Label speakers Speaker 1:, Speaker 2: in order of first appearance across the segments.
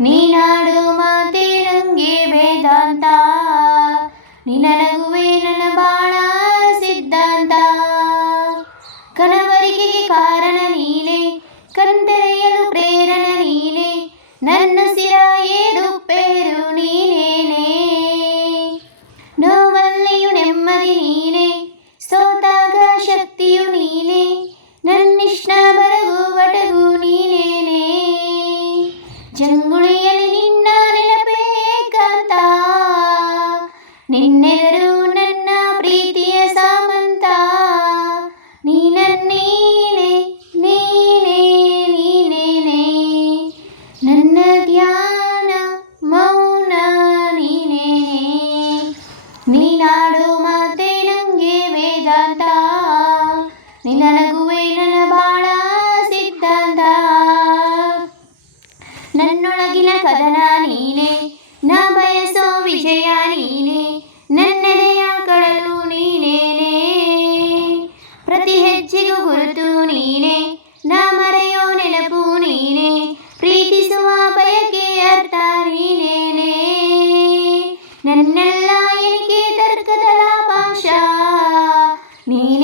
Speaker 1: ನೀನಾಡು ಮಾತೆ ನಂಗೆ ವೇದಾಂತ. ನಿನ್ನ பெருங்குடிய ನನ್ನೊಳಗಿನ ಕದನ ನೀನೆ, ನಾ ಬಯಸೋ ವಿಜಯ ನೀನೆ, ನನ್ನೆದೆಯ ಕಡಲು ನೀನೇನೆ. ಪ್ರತಿ ಹೆಜ್ಜೆಗೂ ಗುರುತು ನೀನೆ, ನಾ ಮರೆಯೋ ನೆನಪು ನೀನೆ, ಪ್ರೀತಿಸುವ ಬಯಕೆ ಅರ್ಥ ನೀನೇನೆ. ನನ್ನೆಲ್ಲ ಎಣಿಕೆ ತರ್ಕದ ಲಾಭಾಂಶ ನೀನೇನೆ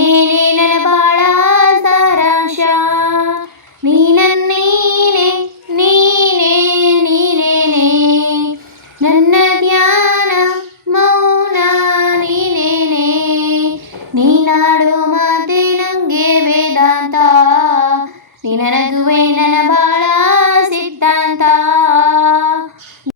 Speaker 1: ನನಗುವೆ ನನ್ನ ಬಾಳ ಸಿದ್ಧ.